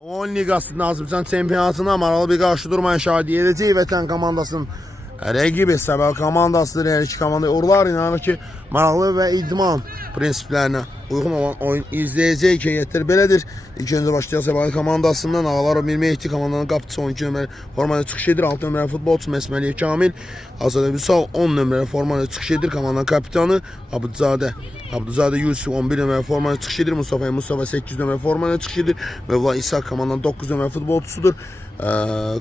10 liqasının Azərbaycan çempionatına maraqlı bir qarşı durma şahidi edəcək Vətən komandasının rəqibi Səbəl komandasıdır. Hər iki komanda uğurlar inanır ki, maraqlı və idman prinsiplərinə uyğun olan oyun izləyəcək heyətlər belədir. İlk öncə başlayaq Səbəl komandasından. Ağalarov Mir Mehdi komandanın qapıçısı 12 nömrəli formada çıxış edir. 6 nömrəli futbolçu Məsməliyev Kamil. Azad Vüsal 10 nömrəli formada çıxış edir. Komandanın kapitanı Abduzadə Yusuf 11 nömrəli formada çıxış edir. Mustafa 8 nömrəli formada çıxış edir. Mövla İsa komandanın 9 nömrəli futbolçusudur.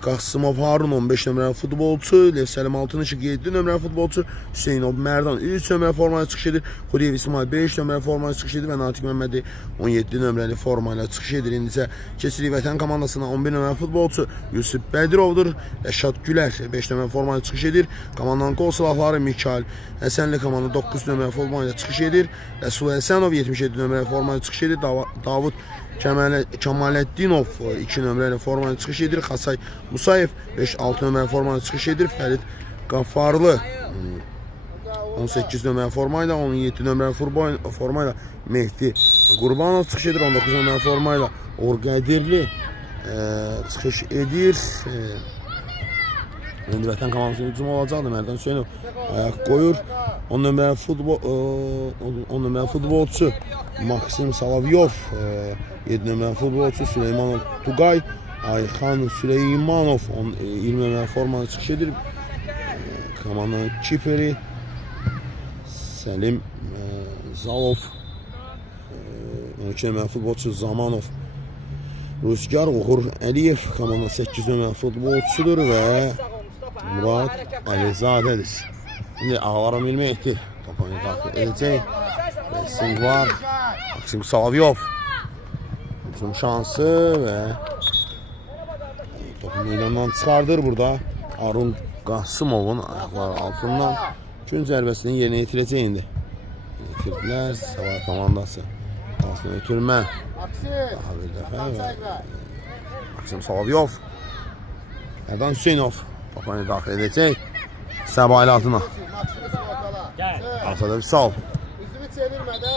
Qasımov Harun 15 nömrəli futbolçu, Lev Səlim Altınışıq 7 nömrəli futbolçu, Hüseynov Mərdan 3 nömrəli formada çıxış edir, Xuriyev İsmail 5 nömrəli formada çıxış edir və Natiq Məmmədi 17 nömrəli formayla çıxış edir. İndi isə keçirik Vətən komandasına 11 nömrəli futbolçu Yusuf Bədirovdur, Rəşad Gülər 5 nömrəli formada çıxış edir, komandanın qol silahları Mikail Həsənli komanda 9 nömrəli formada çıxış edir, Rəsul Həsənov 77 nömrəli formada çıxış edir, Davud Kemaləddinov 2 nömrəli formada çıxış edir. Xasay Musayev 5-6 nömrəli formada çıxış edir. Fərid Qafarlı 18 nömrəli formayla, 17 nömrəli formayla Mehdi Qurbanov çıxış edir. 19 nömrəli formayla Uğur Qədirli çıxış edir. İndi Vətən komandasının hücumu olacaqdır. Mərdan Hüseynov ayaq qoyur. 10 nömrəli futbolçu Maksim Salavyov, 7 nömrəli futbolçu Süleymanov Tugay, Ayxan Süleymanov 20 nömrəli formada çıxış edir. Komandanın kiperi Səlim Zalov, 12 nömrəli futbolçu Zamanov Rüzgar Uğur Əliyev, komandanın 8 nömrəli futbolçusudur və Murad Əlizadədir. Şimdi Ağalarov Mir Mehdi topu daxil edəcək. Racing var. Maksim Salavyov hücum şansı və topu meydandan çıxardır burada. Arun Qasımovun ayaqları altından gün zərbəsini yerinə yetirəcək indi. Yetirdilər Səbəl komandası. Aslında ötürmə. Daha bir dəfə və Maksim Salavyov. Erdan Hüseynov topu daxil edəcək. Səbəl adına. Asada Vüsal. Çevirdi.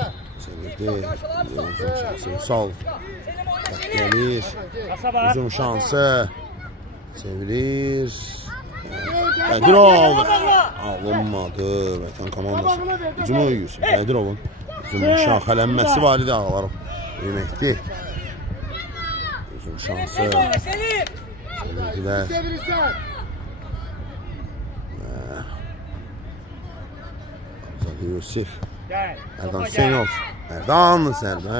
Vüsal. Gəlir. Hücum şansı. Çevirir. Bədirov. Alınmadı. Vətən komandası. Hücumu Yusuf Bədirovun. Hücumun şaxələnməsi var idi Ağalarov. Mehdi. Hücum şansı. Çevirdilər. Yusuf Erdan Hüseynov Erdan zərbə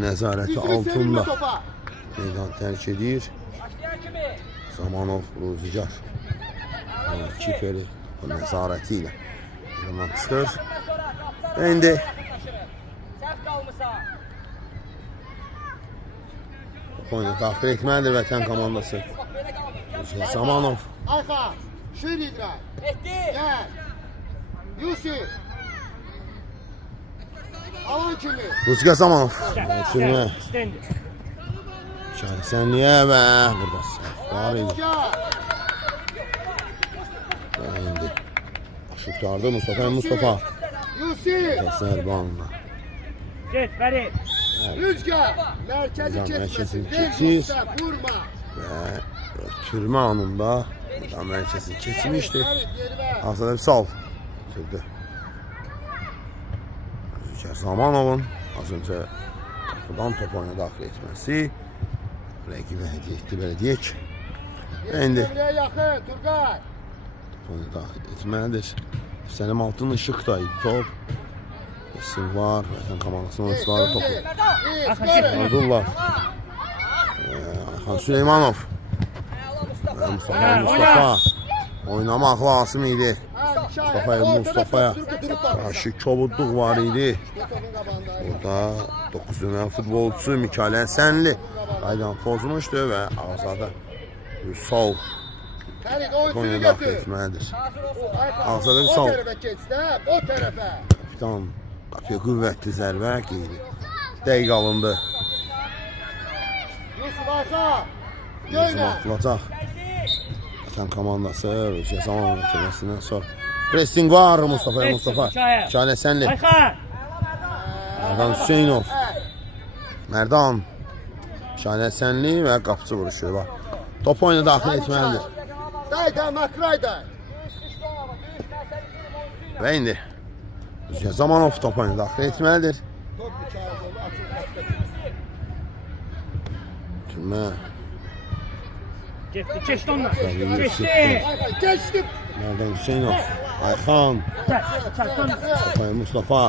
nəzarəti altında meydan tərk edir. Zamanov Ruzigar kiperi nəzarəti ilə meydandan çıxır və indi oyunu daxil etməlidir Vətən komandası. Zamanov Rüzgar Zamanov Şahsənliyə və burada səhv var idi. İndi şutlardı Mustafa Zərbanla Rüzgar mərkəzi keçir və ötürmə anında mərkəzi keçmişdir. Asada Vüsal ötürdü. Rüzgar Zamanovun az öncə qapıdan top oyuna daxil etməsi rəqibə hədiyyə etdi, belə deyək. İndi top oyuna daxil etməlidir. Səlim Altınışıq da idi top. Esin var, Vətən komandasının oyuncuları topu aldırlar. Ayxan Süleymanov Mustafa oynamaq lazım idi. Mustafa'ya qarşı kobudluq var idi. Burada 9 nömrəli futbolçu Mikail Həsənli qaydan pozmuşdu və Azada Vüsal oyuna daxil etməlidir. Azada Vüsal kapitan qapıya qüvvətli zərbə qeyri dəqiq alındı. Hücum atılacaq. Vətən komandası Rüzgar Zamanov ötürməsindən sonra pressing var Mustafa Mikail Həsənli Erdan Hüseynov Mərdan Şahin Həsənli və qapıcı vuruşu var. Top oyuna daxil etməlidir. Dayda Makrayda. Və indi Rüzgar Zamanov top oyuna daxil etməlidir. Türmə. Keçdi onlar. Geçtim. Mərdan Hüseynov. Ayxan. Mustafa.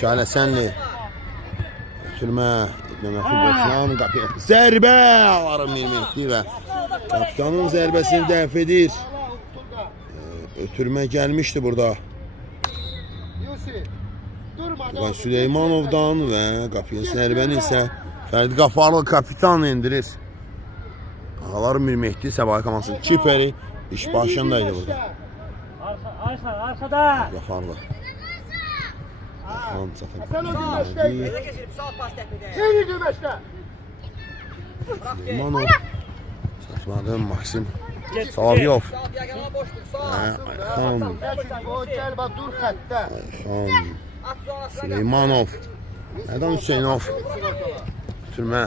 Şahin Həsənli. Türmə. İbn futbolçuların qapıya. Zərbə alarım Mehmetli və kapitanın zərbəsini dəf edir. Ötürmə gəlmişdi burada. Və Süleymanovdan və qapıya zərbəni isə Fərdi Qafarlı kapitan endirir. Ağalar Mehmetli Səbahi komandasının kiperi iş başındaydı burada. Arkada. Qafarlı. Sen o gümeşte. Seni gümeşte. Süleymanov. Saçmadı Maksim Salavyov. Ayxan. O gel bak dur xəttə. Ayxan. Süleymanov. Mərdan Hüseynov. Türmə.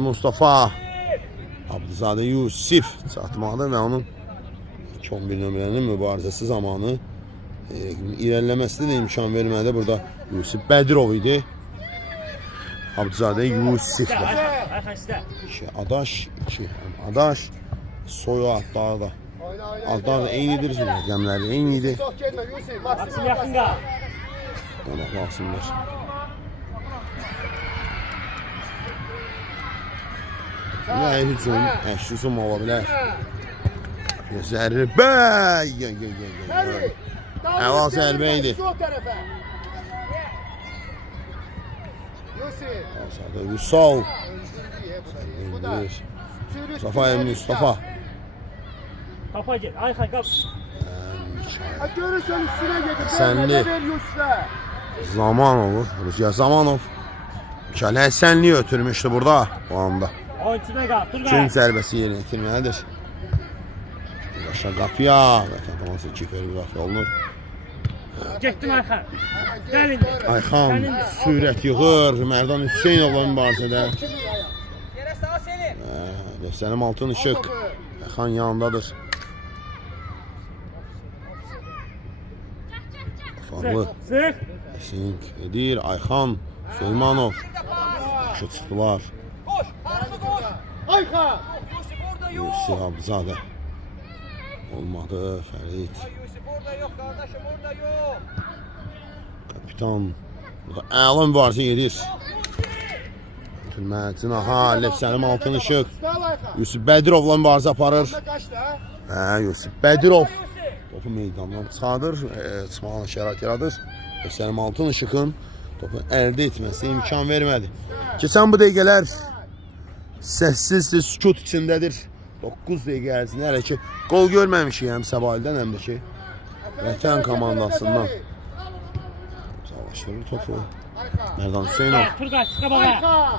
Mustafa. Abduzadə Yusif çatmadı və onun 11 nömrənin mübarizəsi zamanı irəliləməsinə də imkan vermədi. Burada Yusif Bədirov idi. Abduzadə Yusif var. Adaş. Soyu adları da. Adları da eynidir. Rəqəmləri eynidir. Çox gelmə Yusuf. Maksim yaxın qal. Ona baxsınlar. Və hücum ola bilər. Zərbə! Əla zərbə idi. Vüsal. Mustafa. Kapa gel. Ayxan qap. Görürsən üstünə gedir. Həsənli. Zamanov. Rüzgar Zamanov. Şahin Həsənli ötürmüşdü burada bu anda. Oyunçuda qal. Dur Üçün qal. zərbəsi yerinə yetirməlidir. Aşağı qapıya və təqaması kiperi müdafiə olunur. Getdim Ayxan. Gəl indi. Ayxan sürət yığır. Mərdan Hüseynovla mübarizədə. Yerə sağ seni. Səlim Altın Işıq. Ayxan yanındadır. Farlı. Sıx. Sink edir. Ayxan. Süleymanov. Yaxşı çıxdılar. Koş. Arada koş. Ayxan. Yusuf orada yok. Yusuf Abduzadə. Olmadı. Fərid. Yusuf orada yok kardeşim orada yok. Kapitan. Burada əla mübarizə gedir. Türmətin aha. Səlim Altın Işıq. Yusuf Bədirovla mübarizə aparır. Yusuf Bədirov. Topu meydandan çıxardır. Çıxmağına şərait yaradır. Səlim Altın Işıqın topu əldə etməsi imkan vermədi. Keçən bu dəqiqələr səssizdir, sükut içindədir. 9 dəqiqə ərzində hələ ki qol görməmişik həm Səbahidən həm də ki Vətən komandasından. Savaşdırır topu. Mərdan Hüseynov. Turqay çıxa bağa.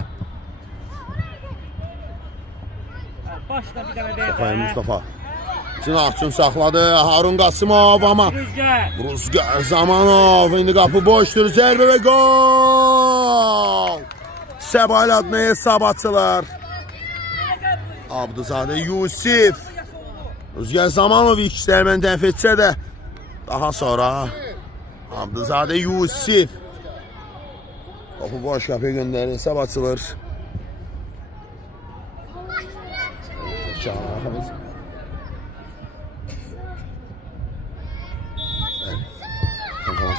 Başla bir dənə ver. Mustafa. Cinahçın saxladı. Harun Qasımov amma Rüzgar Zamanov. İndi qapı boşdur. Zərbə və gol! Səbahi adına hesab açılır. Abduzadə Yusif. Rüzgar Zamanov ilk zərbəni dəf etsə də daha sonra Abduzadə Yusif topu boş qapıya göndərir. Hesab açılır.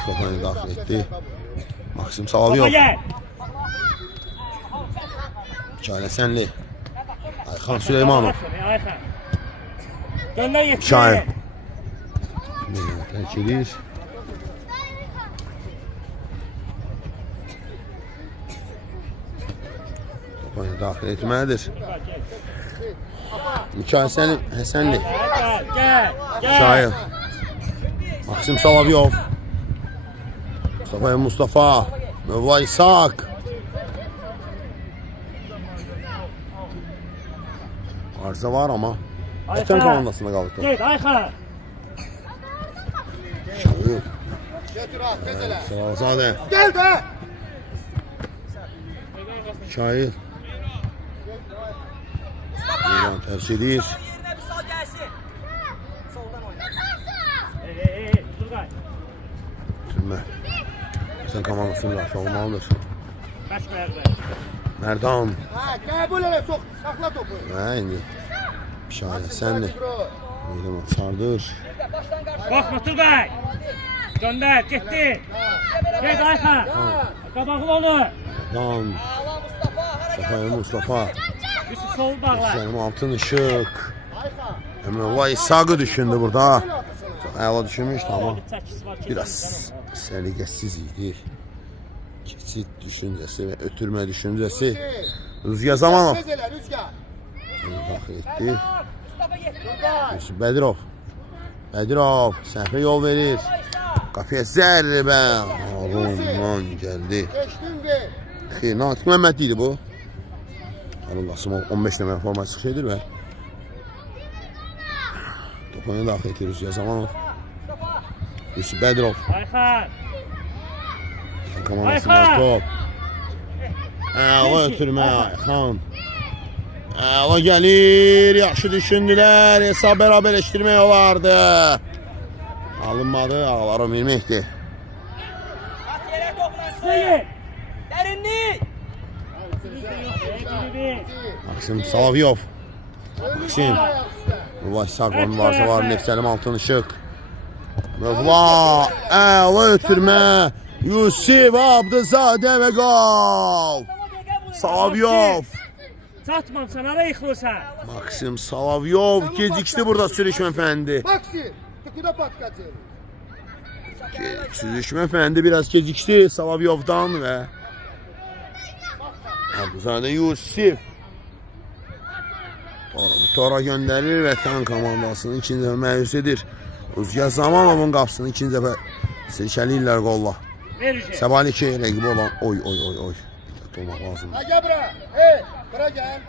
Topanı daxil etdi. Maksim Salavyov. Şahin Həsənli. Ayxan Süleymanov. Gönder yetişir. Şahin. Tərk edir. Topanı daxil etməlidir. Şahin Həsənli. Şahin. Maksim Salavyov. Mustafa. Mövla İshak. Arıza var ama Vətən komandasında qalır. Get Ayxan. Şahin. Götür at, tez elə. Salazadə. Gel be. Mikail. İran tərs edir. Yerinə bir sal gəlsin. Soldan oyna. Turqay. Türmə. Sən komandasını yaxşı olmalıdır. Kaç qoyaq. Merdan. Ha, qəbul elə, sox, saxla topu. Və indi. Şahin səndir. Meydana çardır. Baxma Turqay. Göndər, getdi. Get Ayxan. Qabağın onu. Merdan. Mustafa. Yusuf solu bağla. Səlim altın ışıq. Əmrullah İsaqı düşündü burada. Çox əla düşünmüşdü amma biraz səliqəsiz idi. Keçid düşüncəsi və ötürmə düşüncəsi. Rüzgar Zamanov. Tez elə, Rüzgar. Daxil etdi. Turqay. Yusuf Bədirov. Bədirov səhvə yol verir. Qapıya zərbə. Arundan gəldi. Geçdin ver. Xeyr, Natiq Məhəmməd idi bu. Halil Qasımov 15 nömrə forması çıxış edir və topunu daxil edir Rüzgar Zamanov. Yusuf Bədirov. Ayxan. Komandasından top. Əla ötürmə Ayxan. Əla gəlir. Yaxşı düşündülər. Hesab bərabərləşdirmək olardı. Alınmadı. Ağlarım verməkdir. At yerə toplansın. Dərinlik. Maksim Salavyov. Maksim. Ulaş Sargon varsa var. Nefsəlim altın ışıq. Mövla. Əla ötürmə. Yusuf Abdızadə və qal. Salavyov. Çatmamsan, ara yıxılırsan. Maksim Salavyov gecikdi burada sürüşmə fəndi. Maksim, tıkıda patkacı. Sürüşmə fəndi biraz gecikdi Salavyovdan və Abdızadə Yusuf. Tora göndərir və Vətən komandasının ikinci dəfə məyus edir. Rüzgar Zamanovun qapısını ikinci dəfə silkəliyirlər qolla. Səbali 2 rəqibi olan oy. Diqqətli olmaq lazımdır. Ha gel bura. Hey, bura gel.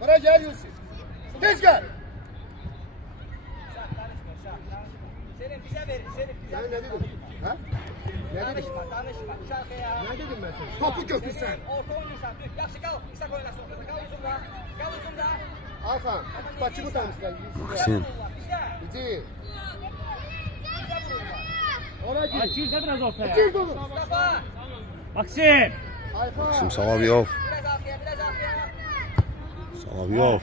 Bura gel Yusuf. Tez gel. Senin bize verin, senin bize Sen ne dedin? Ha? Ne dedin? Danışma, şarkıya. Ne dedim ben sana? Topu götürsen. Orta oynayırsan, yaxşı qal, İsa oynasın ortada, qal uzunda. Hakan, başımı tanıştır. Maksim. Bizi. Ona gir. Açıyız da biraz ortaya. Gir dolu. Mustafa. Maksim. Ayfa. Maksim Salavyov. Biraz arkaya. Salavyov.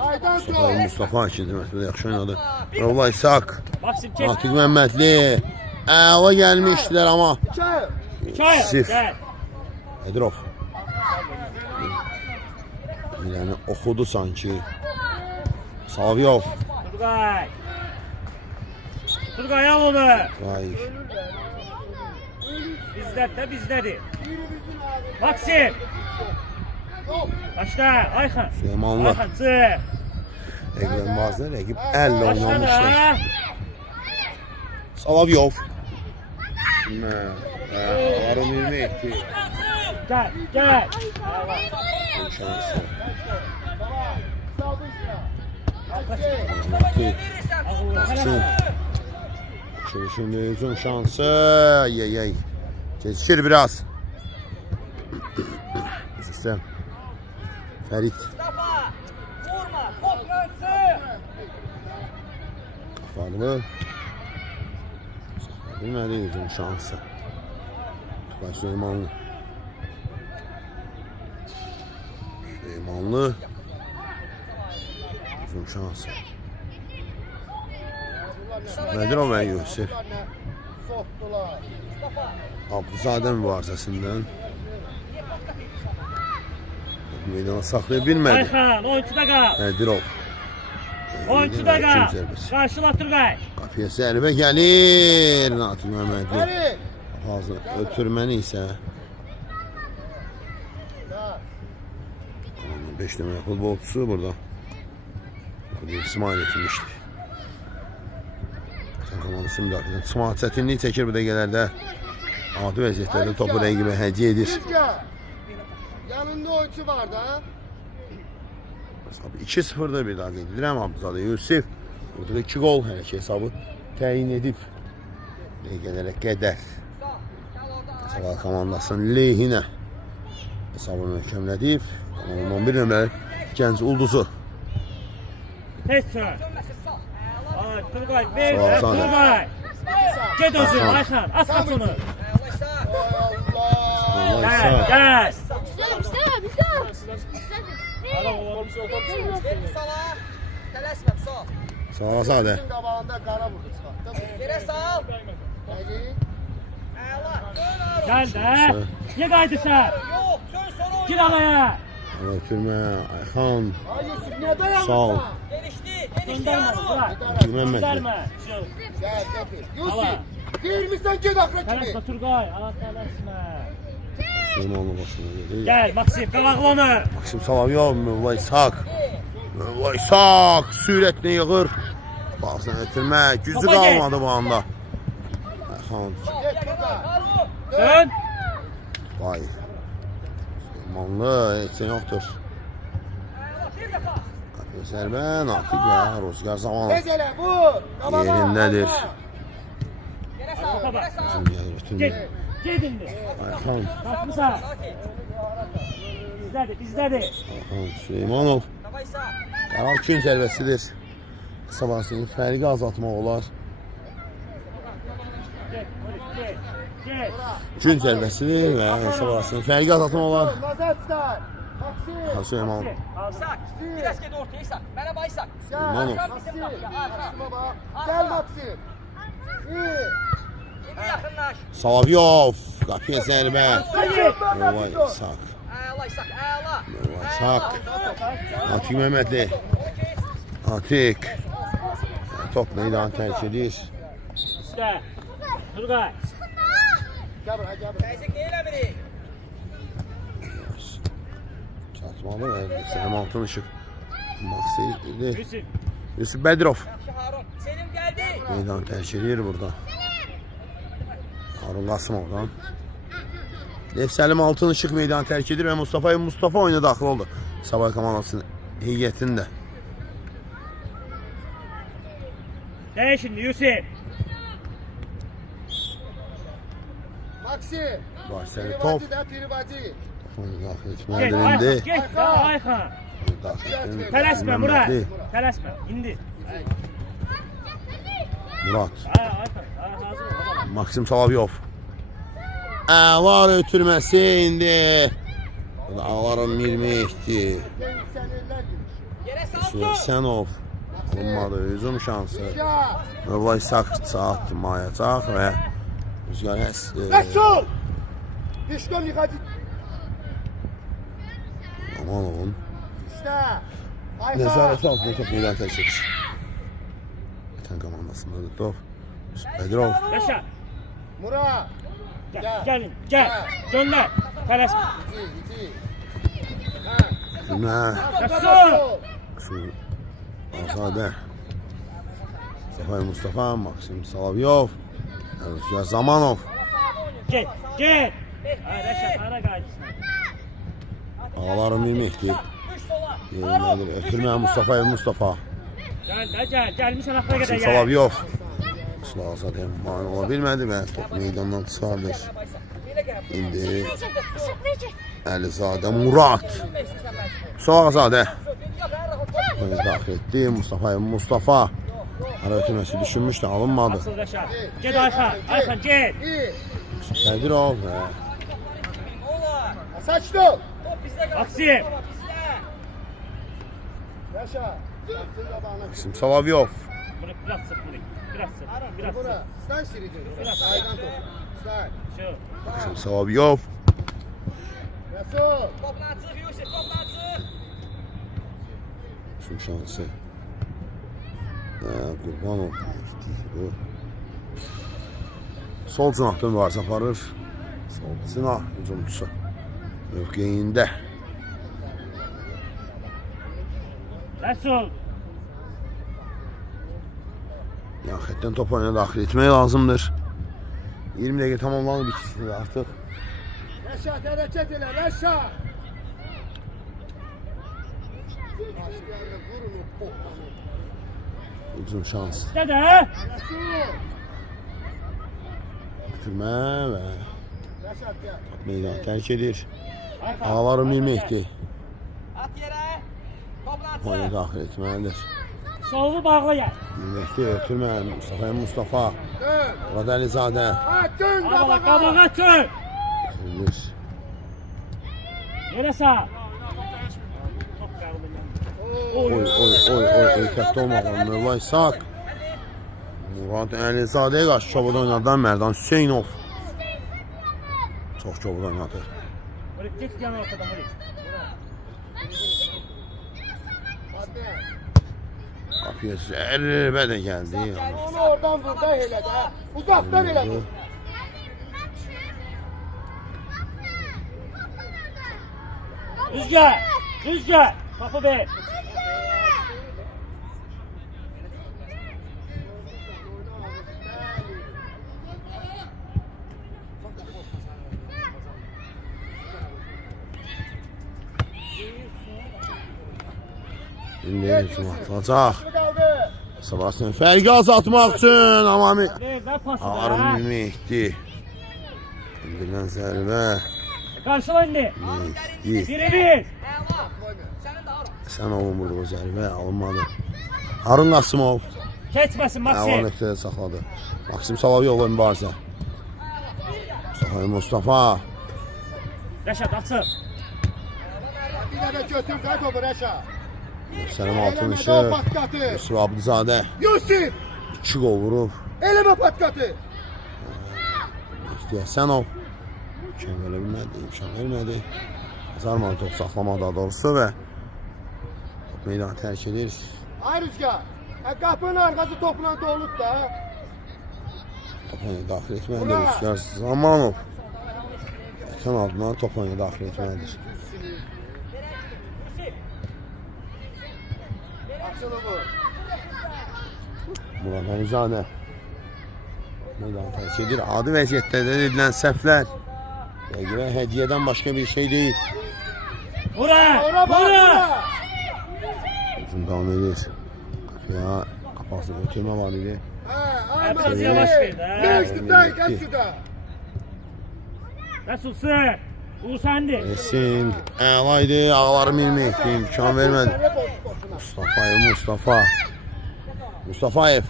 Aydan Mustafa sol. Mustafa ikinci mətbədə yaxşı oynadı. Mövla İsaq. Maksim çek. Natiq Məmmədli. Əla gəlmişdilər amma. Çay. Çay. Sif. Gel. Bədirov. Yəni oxudu sanki. Salavyov. Turgay. Turgay al onu. Vay. Bizdedir. Maksim. Başla. Ayxan. Süleymanlı. Ayxan çıx. Rəqibin bazı rəqib 50 Başla oynamışlar. da. Salavyov. Arun 22. Gel. Şansı. Saldı Maksim. Şimdi hücum şansı. Ay. Geçişir biraz. Sistem. Ferit. Mustafa. Vurma. Top dönsün. Kafalı. Bilmedi hücum şansı. Tugay Süleymanlı. Hücum şansı. Bədirov və Yusuf. Soktular. Abduzadə mübarizəsindən meydana saxlaya bilmədi. Ayxan oyuncuda qal. Bədirov. Oyuncuda qal. Kim zərbəsi? Qarşıla Turgay. Qapıya zərbə gəlir. Natiq Məmmədli. Hadi. Hazır ötürməni isə 5 nömrə futbolçusu burada. İsmail etmişdir. Vətən komandası müdafiədən çıxmağa çətinlik çəkir bu dəqiqələrdə. Adi vəziyyətlərdə topu rəqibə hədiyyə edir. Rüzgar. Yanında oyuncu var da. 2-0'da bir daha qeyd edirəm. Abduzadə Yusuf burada 2 gol hələ ki hesabı təyin edib. Dəqiqələrə qədər Səbah komandasının lehinə Hesabı möhkəmlədib. Kanalın 11 nömrəli gənc ulduzu. Tez sür. Ay, Turgay, ver, Sağ ol, sağ ol. Turgay. Get özün, Ayxan, az kaç onu. Gel, gel. Sağa. Tələsmə, sağ. Sağa Sadə. Qabağında qara vurdu çıxartdı. Yerə sağ. Təzim. Əla. Dön Gel de. Niye kaydırsan? Yox, dön sonra Gir alaya. Ötürmə, Ayxan. Ay Yusuf nə dayanırsan? Sağ ol. Genişli, Gönderme, bırak. Mehmet. Gönderme. Şu. Gəl, gəl. Ala. Yusuf. Girmişsən get axıra kimi. Tələsmə Turgay, al tələsmə. Süleymanlı başına gedir. Gel Maksim, qalaqla onu. Maksim Salavyov, Mövla İshak. Mövla İshak sürətlə yığır. Baxsın ötürmə, gücü Topa gel. qalmadı bu anda. Ayxan, Get burada. Dön. vay. Süleymanlı, heç yoxdur. Qapıya sərbə, Natiq və Rozgar Zamanov Tez elə vur. Qabağa, yerindədir. Yerə sağ, yerə sağ. Bizim gəlir ötürmə. Git. Git indi. Ayxan, Kalkmışsan. İzlədi, izlədi. Ayxan, Süleymanov. Davay sağ. Qərar gün zərbəsidir. Sabahsının fərqi azaltmaq olar. Gel, gel, gel. Gün zərbəsidir və sabahsının fərqi azaltmaq olar. Nazar tutar. Maksim. Süleymanov. İshak. Biraz get ortaya İshak. Merhaba İshak. Süleymanov. Arkan bizim kapıya. Arkan. Maksim'e bak. Gel Maksim. İyi. Şimdi yakınlaş. Salavyov, qapıya sərbə. Hadi. Mövla İshak. Əla İshak. Əla. Mövla İshak. Natiq Məhmədli. Natiq. Top meydanı tərk edir. İşte. Turgay. Gel buraya gel buraya. Təzyiq deyil əmiri. Çatmalı və Selim Altın Işıq. Maksiydi. Yusuf. Yusuf Bədirov. Yaxşı Harun. Selim geldi. Meydanı tərk edir burada. Harun Qasımovdan. Dev Səlim Altın Işıq meydanı tərk edir və Mustafa oyuna daxil oldu. Sabah komandasının heyətində. Değişin şimdi Yusuf. Maksim. Başsəli top. Pirivacı da pirivacı. Onu daxil Gel etməlidir Ayxan, indi. gel. Ya Ayxan. Daxil etməlidir. Tələsmə Murat. Məhmədli. Tələsmə. İndi. Murat. Ay Ayxan. Ay hazır ol. Baba. Maksim Salavyov. Əvar ötürməsi indi. Bu da Ağların Mirmehdi. Gençsənlər gibi. Yerə sağ tut. Sürəksanov. Olmadı, hücum şansı. Ya. Mövla İshak saat mayacaq və Rüzgar Resul. Pişkom yıkacı. Amanovun İşte. Ayhan. nəzarəti altında top meydan tərk edir. Vətən komandasındadır top. Yusuf Bədirov. Yaşa. Murat. Gel. Gelin. Gel. Gönder. Tələsmə. İti. Hürmə. Resul. Azadə. Səfay Mustafa, Maksim Salavyov. Rüzgar Zamanov. Gel. Gel. Ay Reşat ara kaydısın. Ağların Mirmehdi. Düş sola. Yerinədir. Ötürmə Mustafa. Gel de gel. Gelmişsin aklına kadar Maksim gel. Salavyov. Azadə mani ola bilmədi və top meydandan çıxardır. Yerə gəl. İndi Əlizadə Murad. Sağ Azadə. Onu daxil etdi. Mustafa. Ara ötürməsi düşünmüşdü, alınmadı. Asıl Reşat. Gel Ayxan. Ayxan gel. İyi. Bədirov və Ola. Saçtı. Top bizdə qalsın. Maksim. Top bizdə. Yaşa. Saçtın qabağına. Maksim Salavyov. Bunu biraz sık bunu. Biraz sık. Biraz sık. Bura. Stan siricin. Saydan top. Stan. Şu. Maksim Salavyov. Resul. Topla çıx Yusuf, topla çıx. Hücum şansı. Qurbanov. Bu. Sol cinahda mübarizə aparır. Sol cinah hücumçusu. Mövqeyində. Resul. Yan xətdən top oyuna daxil etmək lazımdır. 20 dəqiqə tamamlanıb ikisini artıq. Reşat hareket elə. Reşat. Başlayalım. Vurun o pohmanı. Hücum şansı. Dede. Resul. Bitirmə və Reşat gel. meydan tərk edir. Ağlarım ilməkdir. At yere. Toplansın. Oyuna daxil etməlidir. Solunu bağla gel. İlməkdir, ötürmə. Mustafa. Dön. Burada Əlizadə. Ha, dön Qabağa, qabağa. qabağa tür. Ötürülür. Yere sağ. Top qəbul Oy, ehtiyatlı olmalı. Mövla İshak. Murad Əlizadəyə qarşı çabada oynadan Mərdan Hüseynov. Çox çabada oynadı. Murid git yan ortada Murid. Hadi. Qapıya zərbə də gəldi. Onu oradan vur da elə də. Uzaqdan elə vur. Rüzgar. Rüzgar. Topu ver. İndi kim atılacaq? Qaldı. Sabahsın fərqi azaltmaq üçün amma Ver də pası ağarım da. Mehdi. İndirilən zərbə. Qarşıla indi. Mehdi. Biri-bir. Ela. Senin de ağır. Sən olun burada o zərbə alınmadı. Harun Qasımov Keçməsin əla Maksim. nöqtədə saxladı. Maksim Salavyoğlu mübarizə. Mustafa. Rəşad açır. Bir dəfə götür də topu Rəşa. Səlim Altınışı. Eləmə patkatı. Yusuf Abduzadə. Yusuf. 2 gol vurub. Eləmə patkatı. Mehdi Həsənov. İmkan verə bilmədi, imkan vermədi. Zarman top saxlamadı daha doğrusu və meydanı tərk edir. Ay Rüzgar. Qapının arxası topla dolub da. Toplayı daxil etməlidir Rüzgar Zamanov. Vətən adına toplayı daxil etməlidir. Açılı vur. Murad Əlizadə. Meydanı tərk edir. Adi vəziyyətdə edilən səhvlər. Rəqibə hədiyyədən başqa bir şey deyil. Bura. Ora bax, Bura. bura. Uzun davam edir. Qapıya qapaqsız ötürmə var idi. Ay Biraz Məzid. yavaş ver də. Beşli dəqiqə südə. Rəsul sır. Uğur səndi. Esin əla idi. Ağlarım ilməkdir. İmkan vermədi. Mustafayev.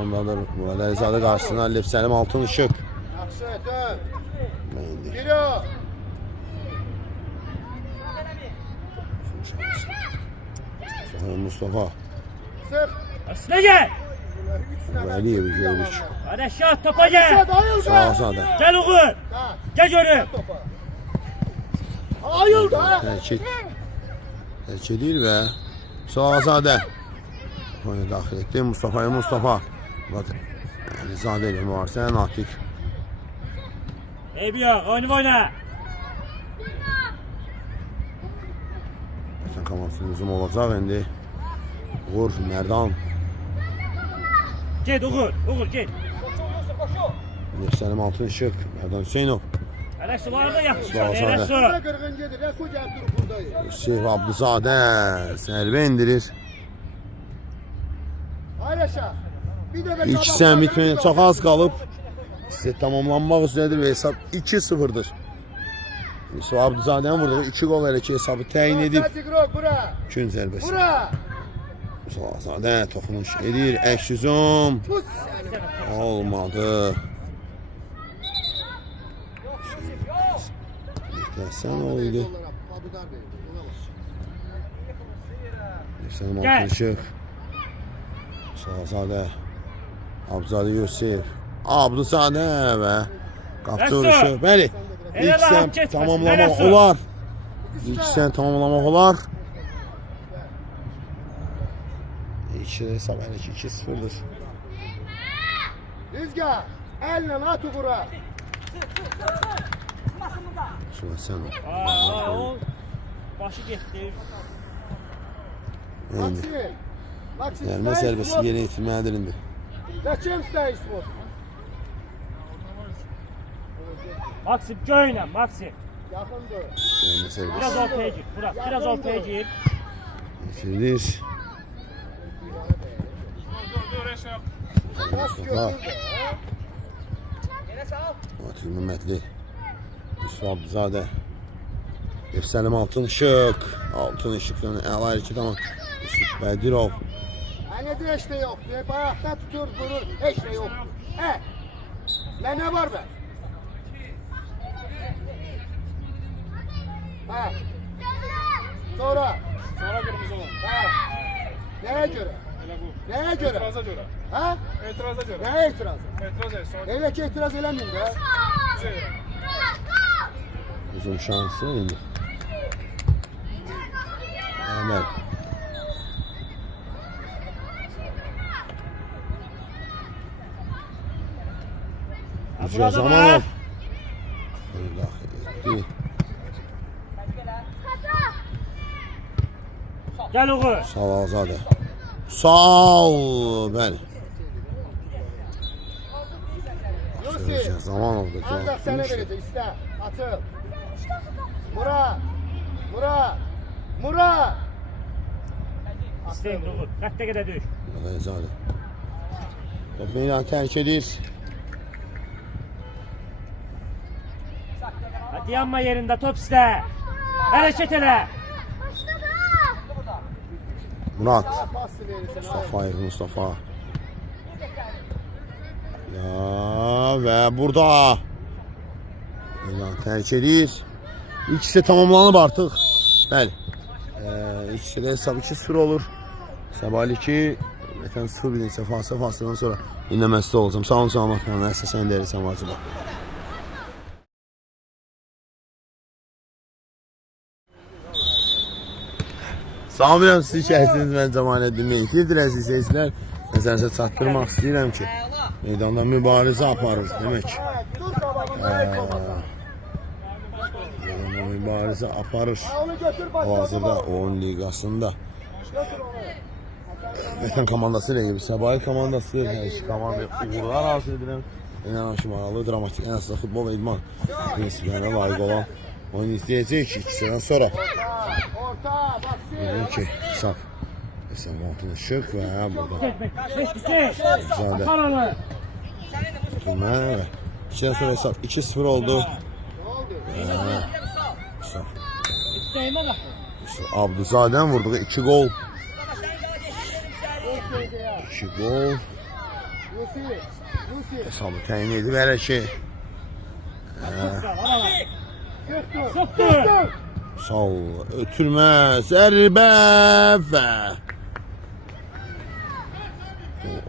Ondadır. Murad Əlizadə qarşısına Lev Səlim Altınışıq. Yaxşı, dön. Məndi. Geri o. Mustafa. Sıx. Üstünə gəl. Əliyev gördük. Rəşad topa gəl. Ayıl da. Sağzadə. Gəl Uğur. Gəl görüm. Ayıl da. Tərk edir və Sağzadə. Oyuna daxil etdi. Mustafa. Əlizadə ilə mübarizə. Natiq. Eybi yox. Oyna. Vətən komandanın hücum olacaq indi. Uğur, Mərdan. Get Uğur. Uğur get. Lev Səlim Altınışıq. Mərdan Hüseynov. Rəsul orada yaxşı. Sağzadə. Rəsul. Bura qırğın gedir. Rəsul gəlib durub buradayım. Yusuf Abduzadə. Zərbə indirir. Ay Rəşa. Bir dəfə İlk sən bitməyə çox az qalıb. Sizə tamamlanmaq üzrədir və hesab 2-0'dır. Yusuf Abduzadənin vurduğu 2 gol elə ki hesabı təyin edib. Bura. Gün zərbəsi. Bura. Yusuf Abduzadə toxunuş edir. Əks hücum. Tut səni. Olmadı. Sən o idi. Sənin Altınışıq. Sağzadə. Abduzadə Yusuf. Abduzadə və qapçı vuruşu. Bəli. İlk sən tamamlamaq olar. İlk sən tamamlamaq olar. İki hesab elə ki 2-0'dır. Rüzgar. Əllə at bura. Sonra sən o. O başı getdi. Maksim. Gəlmə zərbəsi yerə itirməlidir indi. Zəkim stəyiş bu. Maksim göynə Maksim. Yaxındır. Gəlmə zərbəsi. Biraz ortaya gir. Burak biraz ortaya gir. İtirilir. Bas Mustafa. götür də. Yere sağ. Fatih Mehmetli. Yusuf Abduzadə. Efsəlim Altın Işıq. Altın Işıqdan əla hərəkət ama Yusuf Bədirov. Hani de işte yok. Bayakta tutur durur. Hiç de yok. He. Lan ne var be? Ha. Sonra. Sonra kırmızı olan. Ha. Neye göre? Hele bu. Neye göre? İtiraza göre. Ha? İtiraza göre. Neye itiraz? İtiraz et. Sonra Öyle ki itiraz eləmeyeyim de. bize göre. Uzun şansı indi. Əməl. Rüzgar Zamanov. Etdi. Gel Uğur. Sağ ol Azadə. Sağ ol. Bəli. Rüzgar Yusuf. Zamanov da Ancak sana verecek. İste. Atıl. Murat. Murat. Murat. İsteyim Uğur. Kaç tekede düş. Azadə. Top meydan tərk edir. Hadi yanma yerinde top iste. Hareket ele. Murat. Pas verirsen. Mustafa, Mustafa. Ya ve burada Meydan terk edir. İkisi tamamlanıb artıq. Bəli. İkisi də hesab 2-0 olur. Sabahlı 2 Vətən 0-1 fasıldan sonra dinləməsi olacağım. Sağ olun, salamat qalın. Əsasən deyirsən vacibə. Samirəm siz şəhsiniz, mən Cəmaləddin Meyitlidir, əziz izləyicilər. Nəzərinizə çatdırmaq istəyirəm ki, meydanda mübarizə aparır demək. Dur babamın. Meydanda mübarizə aparır. Onu götür başla. Hal-hazırda oyun liqasında. Götür onu. Vətən komandası ilə gibi Səbail komandası, hər iki komanda uğurlar arzu edirəm. İnanın ki, maraqlı, dramatik, ən əsasda futbol və idman prinsiplərinə layiq olan oyun izləyəcəyik 2-dən sonra. Orta. Baksın. Dedim ki, hesab. Efsane Altın Işıq və burada Beş. Zadə Akar onu. tutulma və 2-dən sonra hesab 2-0 oldu. Hesab. İsteyime bak. Abduzadənin vurduğu 2 gol. 2 gol. Yusuf. Yusuf. Hesabı təyin edib hələ ki. Sıktı. Sıktı. Sağ ol. Ötürmə, zərbə və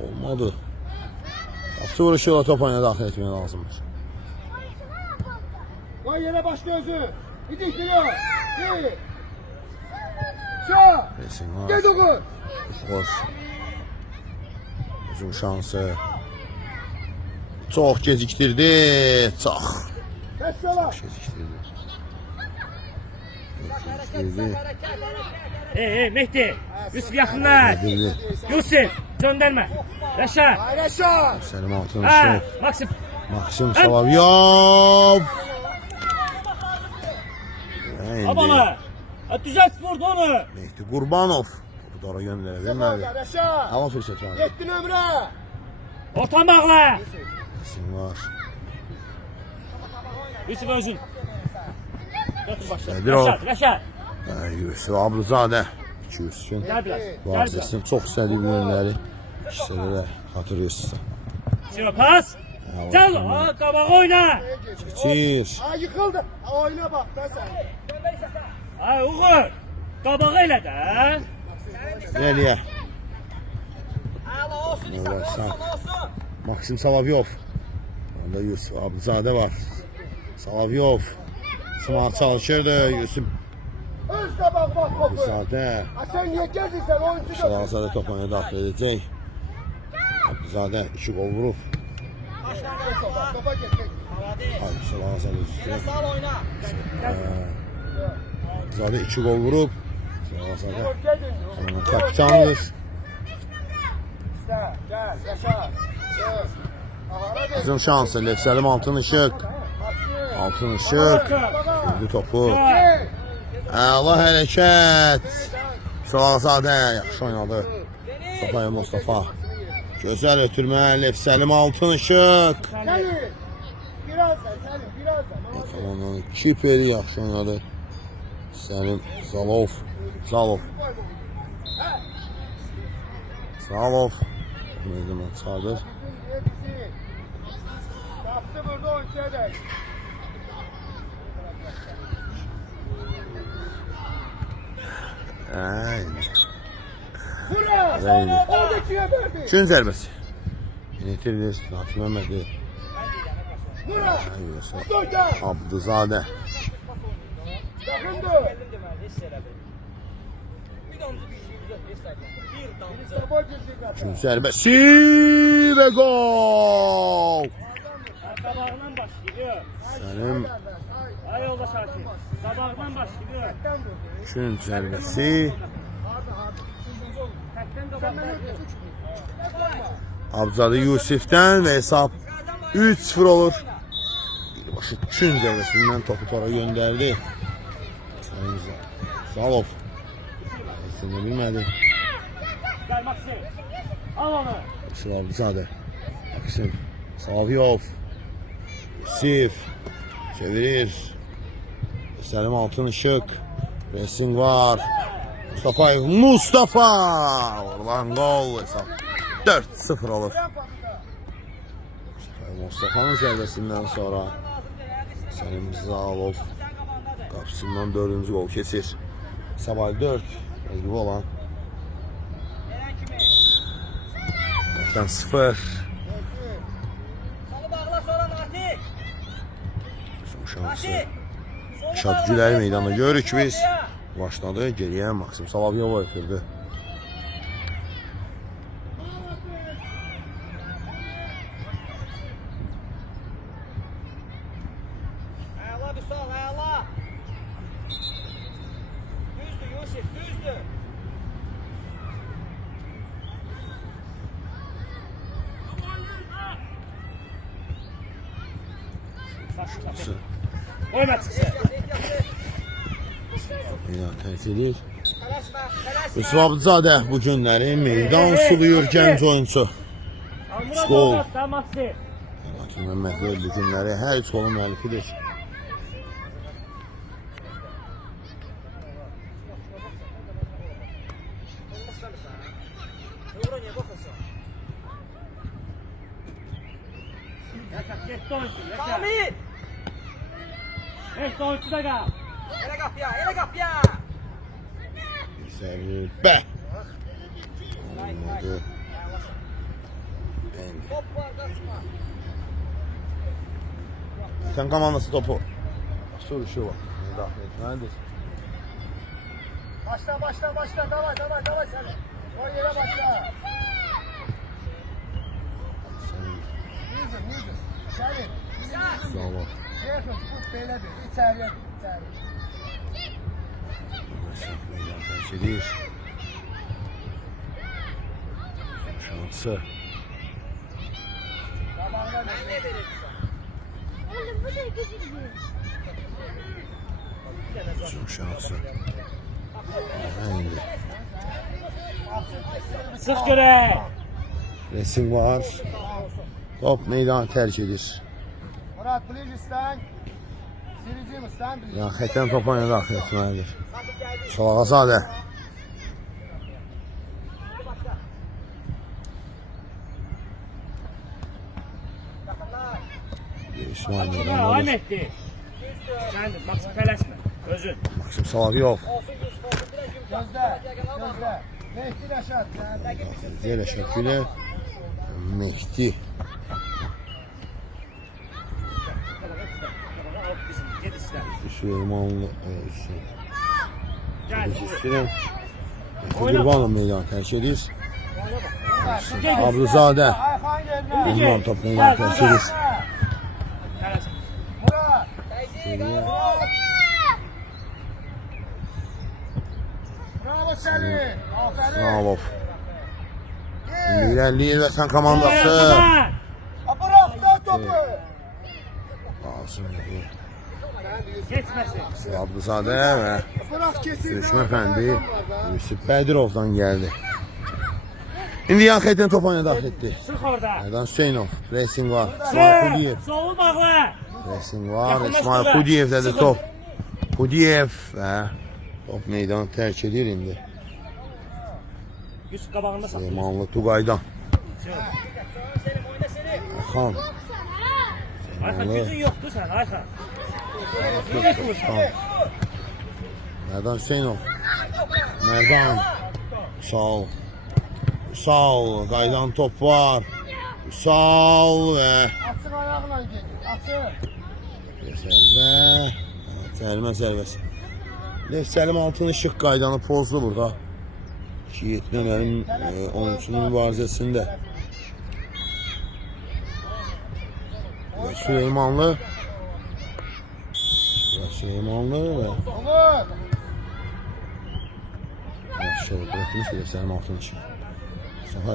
olmadı. Qapçı vuruşuyla top oyuna daxil etmək lazımdır. Koy yere baş gözü. İdikliyor. Bir. Çağ. Resim var. Gel dokun. Boş. Uzun şansı. Çox gecikdirdi. Çox Mesela. gecikdirdi. Gecikdirdi. Mehdi. Yusuf yakınlar. Gecikdirdi. Yusuf. Gönderme. Reşat. Ayreşa. Səlim Altın Ha. Işıq. Maksim. Maksim Salavyov. Abana. Düzelt vurdu onu. Mehdi Qurbanov. Bu dara göndərə bilmədi. Ayreşa. Hava fürsəti var. 7 nömrə. Orta bağla. Resim var. Yusuf özün. Götür başla. Bir o. Reşat. Yusuf Abduzadə. 200 gün. Gel biraz. Bu Gel biraz. hadisəsinin çox istədiyi bölümləri işləri də hatırlıyorsunuz. Siro pas. Çal. Kabağa oyna. Keçir. Ay yıkıldı. Oyuna bak ben sen. Ay Uğur. Kabağa ile de. Nereye? Hala olsun, İsa olsun, olsun. Maksim Salavyov. Orada Yusuf Abduzadə var. Salavyov. Sınav çalışırdı Yusuf Öz de bak topu. Abduzadə. Ha sen niye gezirsen oyuncu da. Şalazada top oyuna daxil edəcək. Abduzadə 2 gol vurub. Topa gel. Hayır, Şalazada üstüne. Sağ ol oyna. Abduzadə 2 gol vurub. Şalazada Ortaya dön. kapitandır. İşte gel yaşa. Gel. Ahara gel. Bizim şansı Lefsəlim Altın Işıq. Altın Işıq. Gördü topu. Gel. Əla hərəkət. Şalazadə yaxşı oynadı. Mustafa Mustafa. Gözəl ötürmə Lefsəlim Altın Işıq. Seni. Biraz da Səlim, birazdan. Komandanın kiperi yaxşı oynadı. Səlim Zalov. Zalov. Meydana çıxardır. Kaptı burada oyuncuya Aynen. Bura! Reyni. Oradakiye verdi. Üçün zərbəsi. Yönetilir. Nafi Məhmədi. Bura! Yusuf Soyda! Abduzadə. Yakındı. Bir damcı bir şey güzel. Bir damcı. Sabah girdik zaten. Üçün zərbəsi və gol! Sabahından başlıyor. Səlim Ay yoldaş Akif. Sabahından başlıyor. üçün zərbəsi. Təkdən qabaqdan. Abduzadə Yusifdən və hesab 3-0 olur. Birbaşa üçün zərbəsindən topu tora göndərdi. Salov. Seni bilmədi. Gel Maksim. Al onu. Abduzadə. Maksim. Savyov. Yusif. Çevirir. Səlim Altın Işık. Pressing var. Mustafayev. Mustafa! Oradan gol hesab. 4-0 olur. Mustafa'nın zərbəsindən sonra Səlim Zalov qapısından 4-cü gol keçir. Sabah 4 əqib olan Qatan 0. Salı bağla sonra Natik. Son şansı Şad Gülər meydanda görürük biz. Başladı geriyə Maksim Salavyova ötürdü. Ayala bir sol ayala. Düzdü Yusuf düzdü. Oyna çıksın. Meydan tərk edir. Tələsmə tələsmə. Yusuf Abduzadə bu günləri meydan suluyur gənc oyuncu. Amına Gol. olmaz sen Maksim. Nafi Məhmədi bu günləri hər üç golun müəllifidir. Buyurun ya bakılsın. Yetti oyuncu. Yetti. Kamil. Yetti oyuncu da kal. Ele kapıya ele kapıya. Zərbə. Olmadı. Bəli. Top var kaçma. Sən komandası topu. Soruşu var. Daxil etməlidir. Başla. Davay Səlim. O yere başla. Yüzüm. Səlim. Sağ ol. Yakın tut belədir. İçəriyə. Məsəf meydan tərk edir. Şansı. Qabağına Ben ne verirsin? Oğlum bu da gidiyor. Son şansı. Aynen. Sık göre. Resim var. Top meydan terk edir. Murat Bilicist'ten. Sirici Mıstan Bilici. Ya xətdən top oyuna daxil etməlidir. Salağazadə. İsmail Devam meydandadır. etti. Sen de Maksim tələsmə. Özün. Maksim Salavyov. Gözde. Mehdi Reşat. Zeylə şəkili. Mehdi. Gel işler. Süleymanlı. Gel. İstəyirəm. Qurbanov meydan tərk edir. Gel. Abduzadə. Ayhan yerine. Ondan top meydan tərk edir. Tələsmə. Murat. Bravo Selim. Aferin. Salov. İlerləyir vətən komandası. Bırak da topu. Lazım idi. Geçmesin. Abduzadə və Bırak kesin. Görüşmə Əfəndi Yusuf Bədirovdan gəldi. İndi yan xeytdən top oyuna daxil etdi. Sık orada. Aydan Hüseynov. Racing var. İsmail Kuliyev. Soğul bağla. Resim var. İsmail Xudiyev'də də top. Xudiyev top meydanı tərk edir indi. Yusuf qabağında saxlayır. Süleymanlı Tugaydan. Ayxan. Ayxan gücün yoxdur sən Ayxan. Merdan Hüseynov. Merdan. Sağ ol. Sağ ol. Qaydan top var. Sağ ol ve Açıq ayaqla gedir. Açıq. Zərbə. Cərimə zərbəsi. Lev Səlim Altın Işıq qaydanı pozdu burada. 2-7 nələrin oyunçunun mübarizəsində. Ve Süleymanlı. Ve Süleymanlı ve Olur. şöyle bırakmış Lev Səlim Altın Işıq.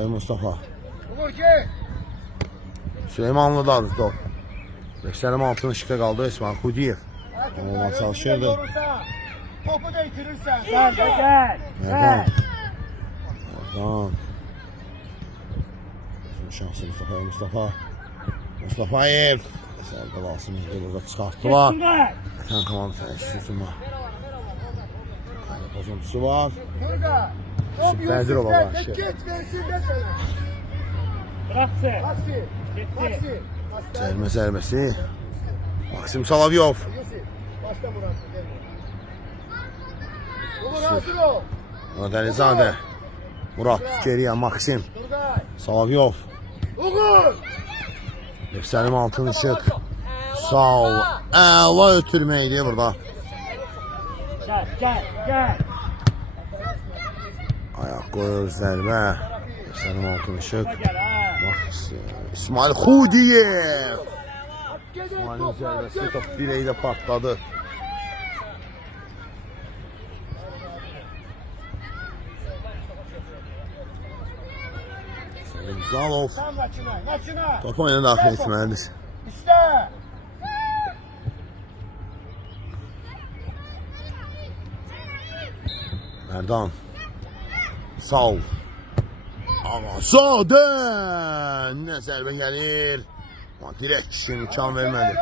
Mustafa. Olur ki. Süleymanlı'dadır top. Lev Səlim Altın Işıqda qaldı İsmail Xudiyev. Olmaz çalışırdı. Topu da itirirsən. Gəl, gəl. Merdan. Merdan. Şansı Mustafa. Mustafayev. Sərdə Vasım burada çıxartdılar. Sən komandı təşkisi var. Bozuntusu var. Burada. Top Bədirova Yusuf var. Geç versin de sana. Bıraxsın. Maxi. Getdi. Cərimə zərbəsi. Maksim Salavyov. Yusuf. Başla Murat. Olur hazır ol. Murat Əlizadə. Murat geriyə Maksim Turgay. Salavyov. Uğur. Lev Səlim Altın Işıq. Sağ ol. Əla ötürməkdir burada. Gəl. Ayaq qoyur zərbə. Lev Səlim Altın Işıq. Gəl, ha. İsmail Xudiyev. Gedir İsmail'in top. zərbəsi top direğiyle patladı. Selim Zalov. Sen maçına. Top oyuna daxil etməlidir. İşte. Merdan. Sal. Ağazadə. Nə zərbə gəlir. Ama direkt imkan vermədi.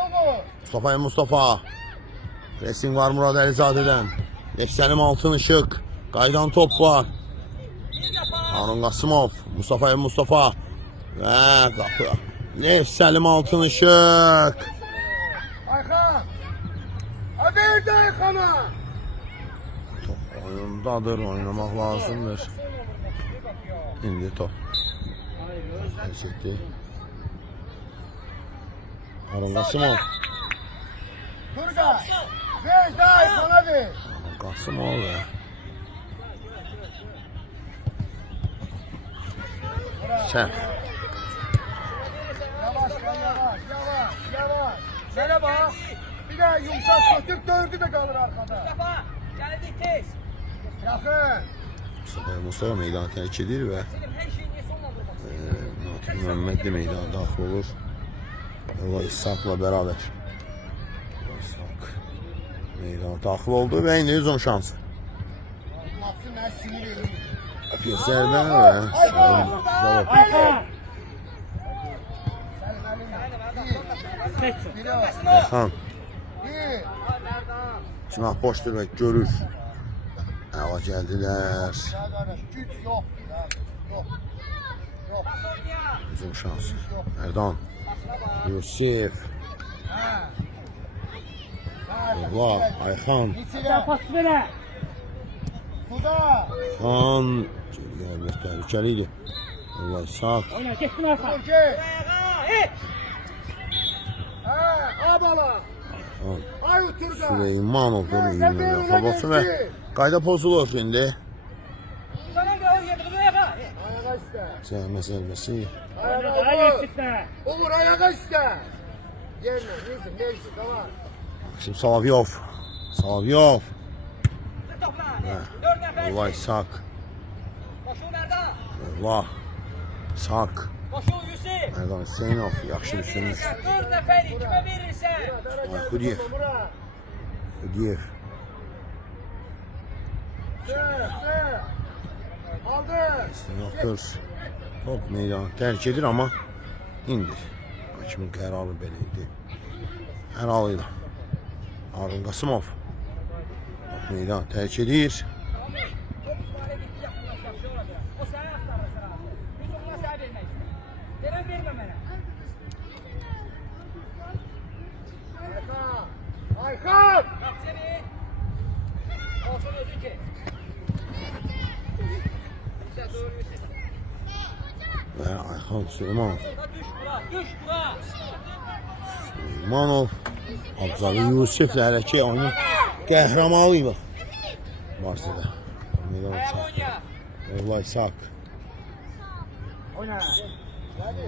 Mustafa. Pressing var Murad Əlizadədən. Lev Səlim Altın Işıq. Qaydan top var. Harun Qasımov. Mustafa. Və qapı. Lev Səlim Altın Işıq. Ayxan. Verdi Ayxana. Top oyundadır, oynamaq lazımdır. İndi top. Çəkdi. Harun Qasımov. Turgay. Verdi Ayxana ver. Harun Qasımov və Səhv. Yavaş. Sana bak. Bir de yumuşak götür dördü de kalır arkada. Mustafa, gəldik tez. Yakın. Mustafa meydanı tərk edir və Selim hər şeyi niyə sonlandırmasın? Natiq Məhəmməd də meydana daxil olur. Allah İshaqla bərabər. İshaq meydana daxil oldu və indi hücum şansı. Maxim ben sinir edeyim. Bir zərbə və Zalov. Ayxan. Biri var. Ayxan. Bir. Cinah boş demək görür. Əla gəldilər. Ya kardeş güç yok. Yok. Hücum şansı. Erdan. Yusif. Allah. Ayxan. İçine. Pas verə. Suda. Ayxan. Gəlmək təhlükəli idi. Allah İshaq. Oyna, getdin Ayxan. Dur ki. Hey! Abala. Ayxan. Ay Turgay. Süleymanov dönüyor. Fabası və qayda pozulur indi. Sana gəl, yedin ayağa. Ayağa iste. Cərimə zərbəsi. Oyna, daha Ayağa vur. yetişdə. Olur ayağa iste. Yerine. Neyse tamam. Maksim Salavyov. Topla. 4 nəfər. Allah İshaq. Qoşul Merdan. Allah. İshaq. Qoşul Yusuf. Merdan Hüseynov yaxşı düşünmüş. 4 nəfəri kimə verirsən? Xudiyev. Xudiyev. Aldı. Yoxdur. Top meydanı tərk edir amma indi. Hakimin qərarı belə idi. Əralı ilə. Harun Qasımov. Meydan tərk edir. O səni axtarır sənə. Biz ondan sənə vermək istəyir. Vermə mənə. Ayhan! Bak seni. Olsun özün ki. Sen doğruyorsun. Və Ayxan Süleymanov. Düş bura, düş bura. Süleymanov. Abzalı Yusiflə hələ ki onu qəhrəmanlıyıq. Varsıda. Meydan Ayak çaq. oyna. Evlay Sak. Oyna.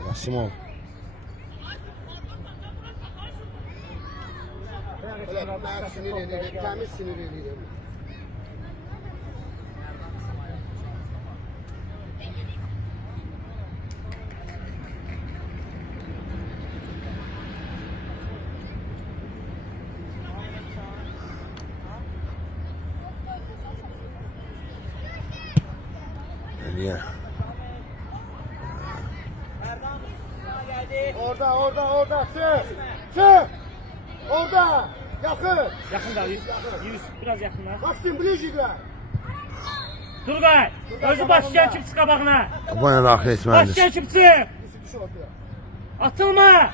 Qasımov. Öyle ben sinir ederim. Temiz sinir ederim. Niyə? Erdoğan geldi. Orada. Çık. Orada. Yakın. Yakın kal. Yunus biraz yakınlar. Maksim Bilecik'le. Turgay. Özü başlayan kimsi qabağına. Abone daxil etməlidir. Başlayan kimsi. Yusuf düşü ortaya. Atılma.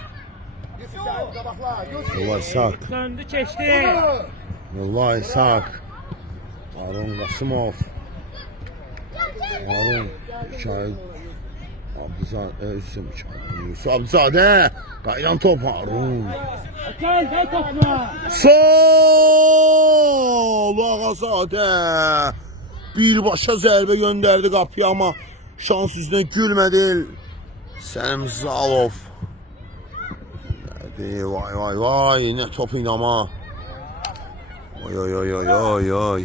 Yusuf sen kabakla. Yusuf. Evlay Sak. Döndü keçdi. Evlay Sak. Harun Qasımov. Harun Şahid. Yusuf Abdizadə. Qayran top Harun. Gel topla. Sol Ağazadə. Birbaşa zərbə göndərdi qapıya amma şans üzünə gülmədi. Səlim Zalov. Vay nə top idi amma. Oy.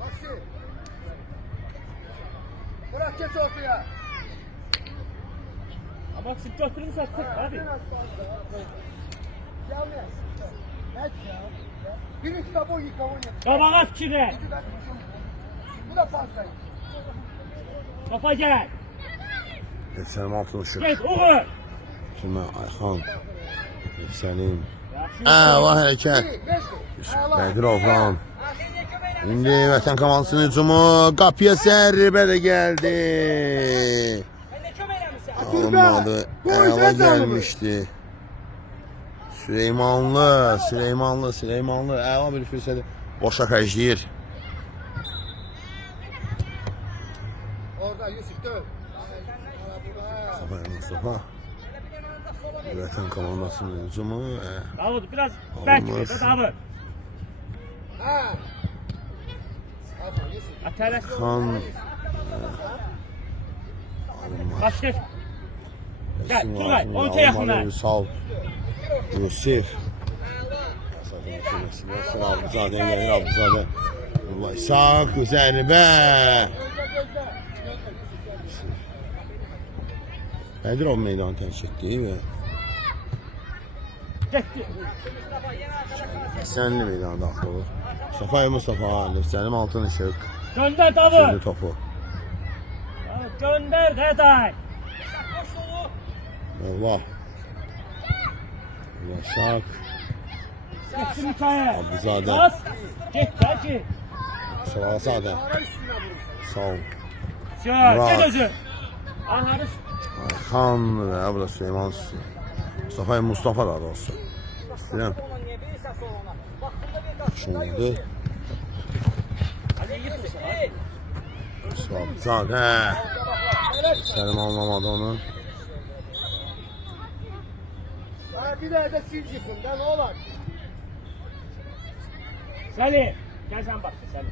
Maksim. Bırak geç ortaya. Ama sık götürün satsın. Hadi. Bir iki kabul yık. Qabağa fikirlə. Bu da fazla. Kafa gel. Səlim Altınışıq. Geç oğul. Şimdi Ayxan. Səlim. Əla hərəkət. Bədirovdan. İndi Vətən komandasının hücumu. Qapıya zərbə də gəldi. Sen ne kömeylemişsin? Alınmadı. Əla gəlmişdi. Süleymanlı. Əla bir fürsəti. Boşa xərcləyir. Orada Yusuf dön. Mustafa. Vətən komandasının hücumu. Davud biraz belki Olmaz. de Davud. Ha. Aferin Yusuf. Atalaş. Xan. Başla. Gel Turgay. Onca yakınlar. Sal. Yusif. Abdizadə gəlir. Abdizadə. Vallahi sağ zərbə. Bədirov meydanı tərk etdi və Getdi. Həsənli meydana daxil olur. Mustafa Səlim Altınışıq Gönder sürdü Davud. topu. Gönder Qeday. Allah. Şak. Getdi Mükaya. Abdizadə. Bas. Get belki. Şalazadə. Sağ ol. Şöyle Murat. get özü. Anarız. Ayxan və bu da Süleyman Mustafa da doğrusu. İstəyirəm. Ona niye verirsen sonra ona. Bak bunda bir karşında yok. Şimdi Hadi yıkılsın. Abdizadə. Səlim anlamadı onu. Ha, bir de siz yıkın. Ne olur? Selim. Gel sen bak Selim.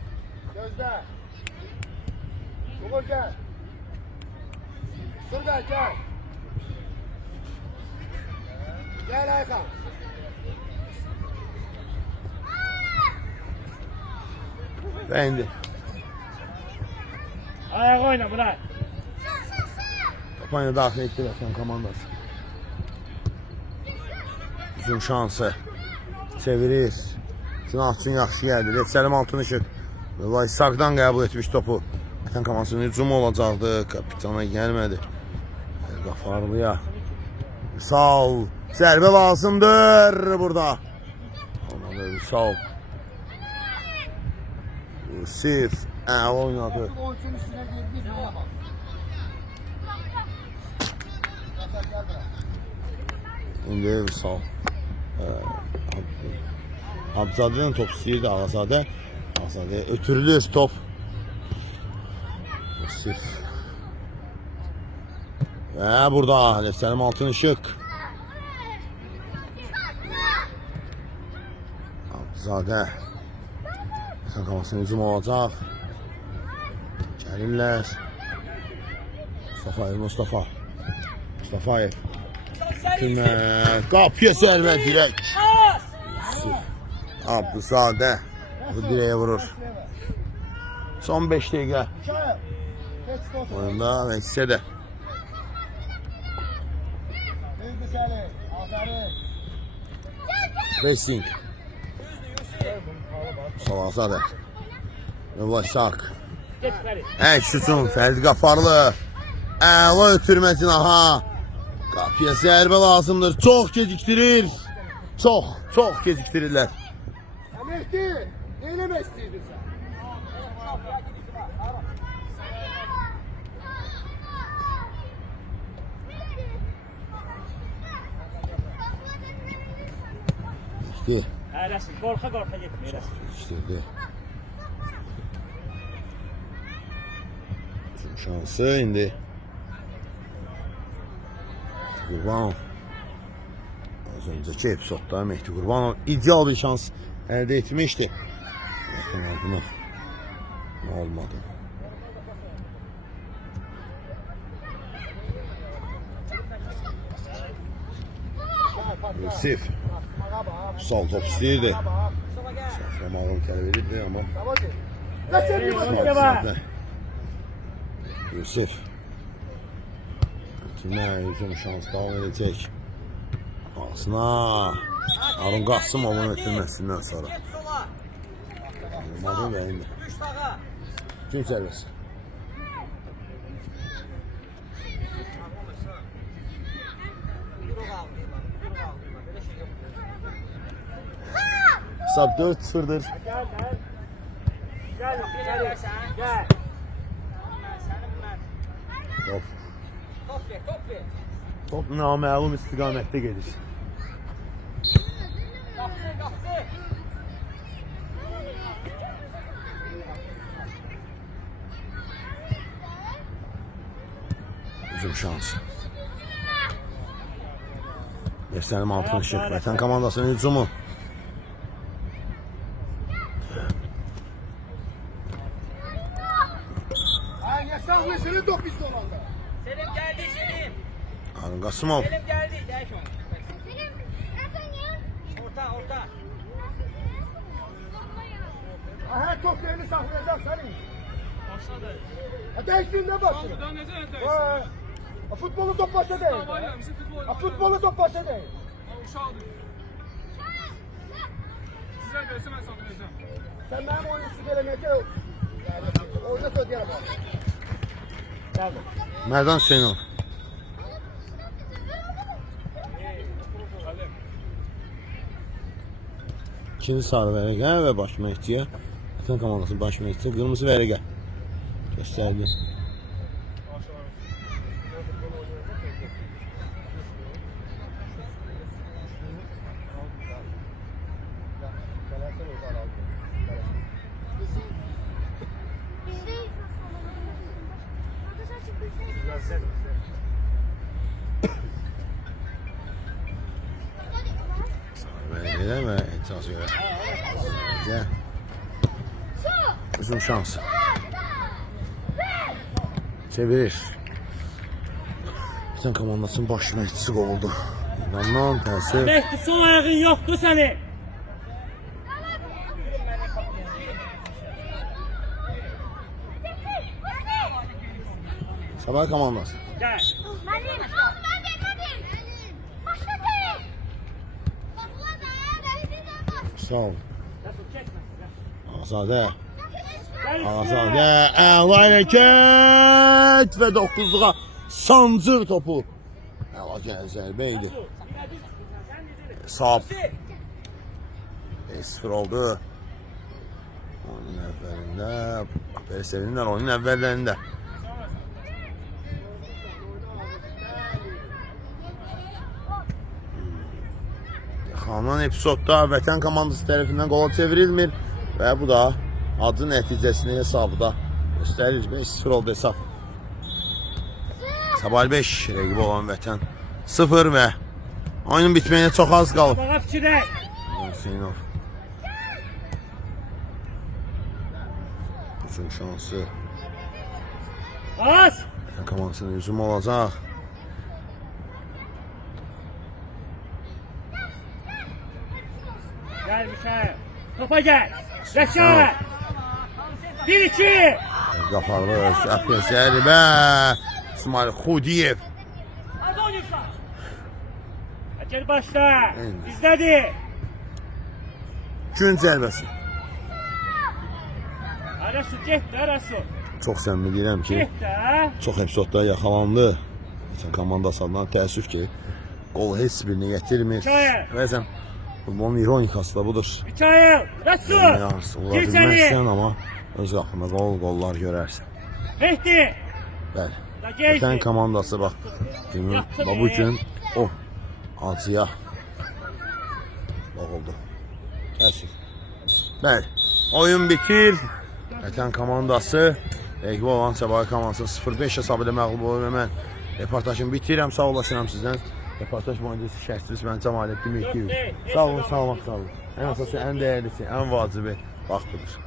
Gözde. Umur gel. Turgay gel. Gel Ayhan. Və indi Ayak oyna Murat. Kampanya daxil etdi Vətən komandası. Hücum şansı. Çevirir. Cinahçın yaxşı gəldi. Səlim Altınışıq. Vay Saqdan qəbul etmiş topu. Vətən komandasının hücumu olacaqdı. Kapitana gəlmədi. Qafarlıya. Sal. Zərbə lazımdır burada. Olmadı, sağ ol. Yusif əla oynadı. Oyuncunun üstüne girdi. Bak. İndi sağ ol. Abzadədən top istəyirdi Ağazadə. Ağazadə ötürülür top. Yusif. Və burada Ləfsəlim Altın Işıq. Abzadə. Sən qamasını hücum olacaq. Gəlirlər. Mustafa. Mustafayev. Kimə? Qapıya zərbə dirək. Abduzadə. Bu direğe vurur. Son 5 dakika. Oyunda Meksika de. Büyük seni. Aferin. Racing. Salazade. Ulaşaq. Geç Fərid. Ən şutun Fərdi Qafarlı. Əla ötürməsin aha. Qapıya zərbə lazımdır. Çox gecikdirir. Çox gecikdirirlər. Mehdi. Neylemek istedin sen? İşte. Ərəsin, qorxa getmir Ərəsin. İşte. Şansı indi. Qurbanov. Az önceki epizodda Mehdi Qurbanov ideal bir şans elde etmişti. Bakın buna ne olmadı. Yusuf. Sol top istəyirdi. Saframalım kələ verirdi ama. Yusuf. Tümə hücum şans davam edəcək. Ağzına Harun Qasımovun ötürməsindən sonra. Olmadı və indi. Kim sərbəsi? Hesab 4-0'dır. Gəl, gəl. Top. Top ver. Top naməlum istiqamətdə gedir. Qapı. Hücum şansı. Ləfsəlim Altın Işıq. Vətən komandasının hücumu. Ay ne sahnesini top bizde olanda. Selim geldi Selim. Harun Qasımov. Selim geldi. Değiş onu. Benim nereden ya? Orta. Aha top yerini saklayacak senin. Değiştin ne bak? Futbolu top başa değil. Futbolu top başa değil. Sen benim oyunu sigaramete oyuna söyleyemem. Mərdan Hüseynov. İkinci sarı vərəqə və baş məhdiyyə. Vətən komandasının baş məhdiyyə qırmızı vərəqə göstərdi. Bizde arkadaşlar çıktı. Vərəqədə və etiraz görə. Vərəqə. Uzun şans. Çevirir. Vətən komandasının baş məhdiyəsi qovuldu. İnanmam təəssüf. Mehdi, sol ayağın yoxdur sənin. Sabah komandası. Gəl. Sağ ol. Rəsul, keçmə. Azadə. Gəl. Azadə. Əla hərəkət və 9'luğa sancır topu. Əla gəl zərbə idi. Hesab 5-0 oldu. Oyunun əvvəlində, belə sevinirlər oyunun əvvəllərində. Yaxalanan epizodda Vətən komandası tərəfindən qola çevrilmir və bu da adı nəticəsini hesabı da göstərir. 5-0 oldu hesab. Sabah 5 rəqib olan Vətən 0 və oyunun bitməyinə çox az qalıb. Bağa fikirək. Hüseynov. Hücum şansı. Bas. Vətən komandasının hücumu olacaq. Gel Mikael. Topa gel. Rəşad. 1-2. Qaparlı Şəfiq Zərbə. İsmail Xudiyev. Hadi oynayırsan. Gel başla. Eyni. İzlədi. Gün zərbəsi. Arasu get də Arasu. Çox səmimi deyirəm ki, Get də. çox epizodda yaxalandı. Vətən komandası adına təəssüf ki, qol heç birini yetirmir. Çaya. Bəzən futbolun ironikası da budur. Mikael. Rasu. Yarısı ola Gir səni. bilməzsən, amma öz qapında qollar görərsən. Mehdi. Bəli. Da gel. Vətən komandası bax, günün, Yaptı bu be. gün o acıya oldu. Təəssüf. Bəli, oyun bitir. Vətən komandası rəqib olan Səbahi komandası 0-5 hesabı ilə məğlub olur. Mən reportajımı bitirəm. Sağ olasınam sizdən. Reportaj boyunca şəxsiz mən Cəmaləddin Mehdiyev. Sağ olun, salamat qalın. Ən əsası, ən dəyərlisi, ən vacibi vaxtıdır.